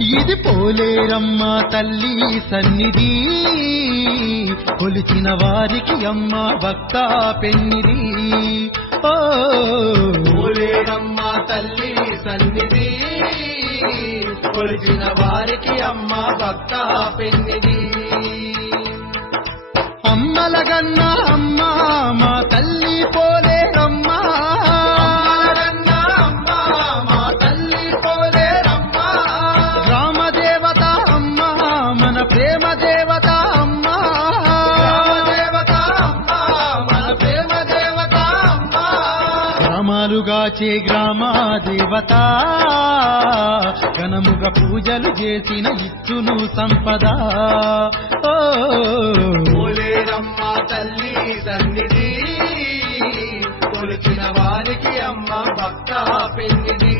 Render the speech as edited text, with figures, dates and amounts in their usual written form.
ఇది పోలేరమ్మ తల్లి సన్నిధి, కొలిచిన వారికి అమ్మ భక్త పెన్నిది. ఓ పోలేరమ్మ తల్లి సన్నిధి, కొలిచిన వారికి అమ్మ భక్త పెన్నిది. అమ్మలగన్న అమ్మ మా తల్లి పోలేరమ్మ, ప్రేమ దేవత అమ్మ, ప్రేమ దేవత అమ్మ, గ్రామాలుగాచే గ్రామ దేవత, ఘనముగా పూజలు చేసిన ఇచ్చును సంపద. ఓ పోలేరమ్మ తల్లి సన్నిధి, కొలిచిన వారికి అమ్మ భక్త పెన్నిది.